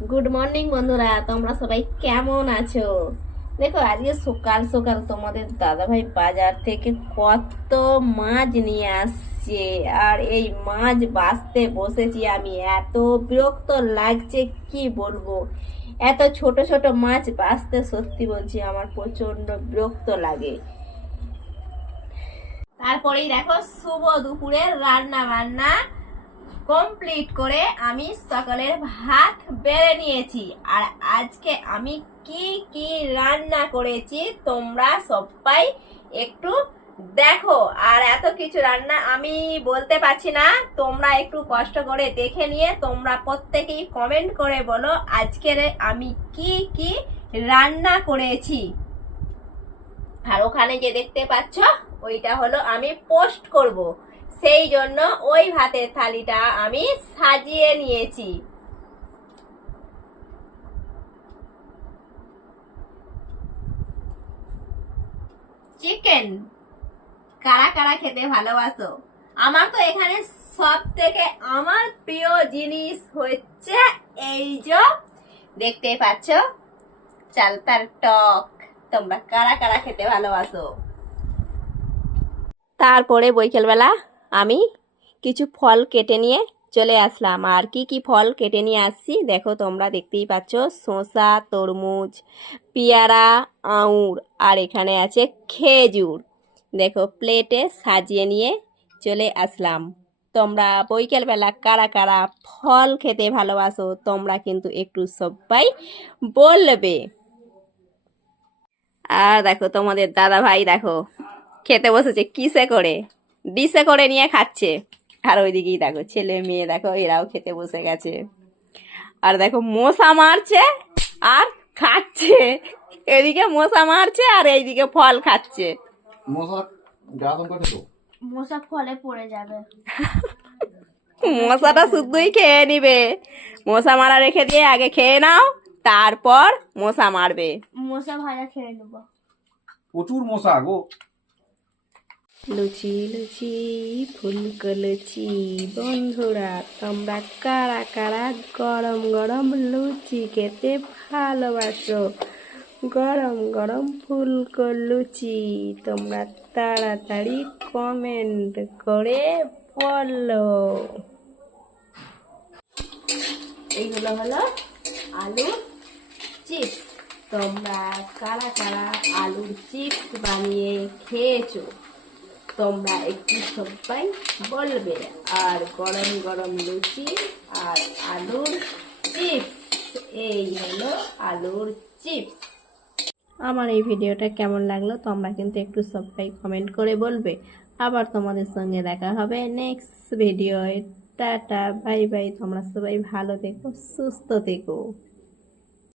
Good morning বন্ধুরা। তোমরা সবাই কেমন আছো? দেখো, আজকে সকাল সকাল তোমাদের দাদাভাই বাজার থেকে কত মাছ নিয়ে আসছে। আর এই মাছ বাঁচতে বসেছি আমি। এত বিরক্ত লাগছে, কি বলব? এত ছোট ছোট মাছ বাঁচতে সত্যি বলছি, আমার প্রচণ্ড বিরক্ত লাগে। তারপরেই দেখো, শুভ দুপুরের রান্না বান্না কমপ্লিট করে আমি সকালের ভাত বেড়ে নিয়েছি। আর আজকে আমি কি কি রান্না করেছি তোমরা সবাই একটু দেখো। আর এত কিছু রান্না আমি বলতে পারছি না। তোমরা একটু কষ্ট করে দেখে নিয়ে তোমরা প্রত্যেকেই কমেন্ট করে বলো আজকের আমি কি কি রান্না করেছি। আর ওখানে যে দেখতে পাচ্ছ, ওইটা হলো আমি পোস্ট করব। সেই জন্য ওই ভাতের থালিটা আমি সাজিয়ে নিয়েছি। চিকেন কারা কারা খেতে ভালোবাসো? আমার তো এখানে সব থেকে আমার প্রিয় জিনিস হচ্ছে এই যে দেখতে পাচ্ছ? চালতার টক, তোমরা কারা কারা খেতে ভালোবাসো? তারপরে বৈকালবেলা আমি কিছু ফল কেটে নিয়ে চলে আসলাম। আর কি কি ফল কেটে নিয়ে আসছি, দেখো তোমরা দেখতেই পাচ্ছ। শসা, তরমুজ, পেয়ারা, আঙুর, আর এখানে আছে খেজুর। দেখো, প্লেটে সাজিয়ে নিয়ে চলে আসলাম। তোমরা বৈকালবেলা কারা কারা ফল খেতে ভালোবাসো, তোমরা কিন্তু একটু সবাই বলবে। আর দেখো, তোমাদের দাদা ভাই দেখো, খেতে বসেছে কিসে করে? ডিসে করে নিয়ে খাচ্ছে। আর ওইদিকেই দেখো ছেলে মেয়ে দেখো এরাও খেতে বসে গেছে। আর দেখো মশা মারছে আর খাচ্ছে। এদিকে মশা মারছে আর এইদিকে ফল খাচ্ছে। মশা ফলে পড়ে যাবে। মশাটা শুধুই খেয়ে নিবে। মশা মারা রেখে দিয়ে আগে খেয়ে নাও তারপর মশা মারবে। মশা ভাজা খেয়ে নেব। প্রচুর মশা গো। লুচি লুচি ফুলকো লুচি বন্ধুরা, তোমরা কারা কারা গরম গরম লুচি খেতে ভালোবাসো? গরম গরম ফুলকো লুচি তোমরা তাড়াতাড়ি কমেন্ট করে বলো। এইগুলো হলো আলুর চিপস। তোমরা কারা কারা আলুর চিপস বানিয়ে খেয়েছো? তোমরা একটু সবাই বলবে। আর গরম গরম লুচি আর আলুর চিপস। এই হলো আলুর চিপস। আমার এই ভিডিওটা কেমন লাগল তোমরা কিন্তু একটু সবাই কমেন্ট করে বলবে। আবার তোমাদের সঙ্গে দেখা হবে next video tata bye bye তোমরা সবাই ভালো থেকো, সুস্থ থেকো।